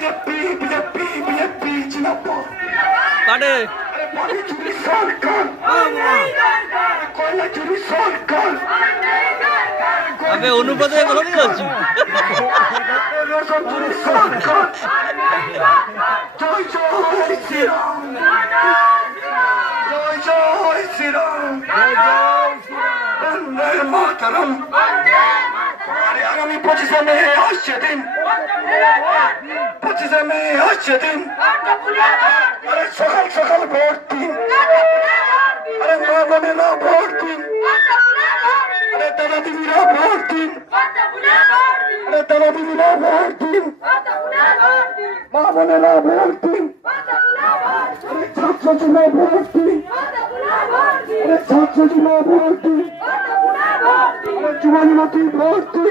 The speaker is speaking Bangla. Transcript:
বিজেপি বিজেপি বিজেপি জিন্দাবাদ। কাটে আরে বাড়ি চুরি সরকার, কয়লা চুরি সরকার, আবে অনুপাতে কথা দিয়ে যাচ্ছি। রেশন চুরি সরকার। জয় জয় শ্রীরাম, জয় জয় শ্রীরাম, বন্দে মাতরম। আরে আগামী 25শে মে আসছে দিন, 25শে মে আসছে দিন। আরে সকাল সকাল ভোট দিন, আরে মা বোনেরা ভোট দিন, আরে দাদা দিদিরা ভোট দিন, আরে দাদা দিদিরা ভোট দিন, মা বোনেরা ভোট দিন, আরে ছাত্র যুবা ভোট দিন, আরে ছাত্র যুবা ভোট দিন, আরে যুবতী ভোট দিন।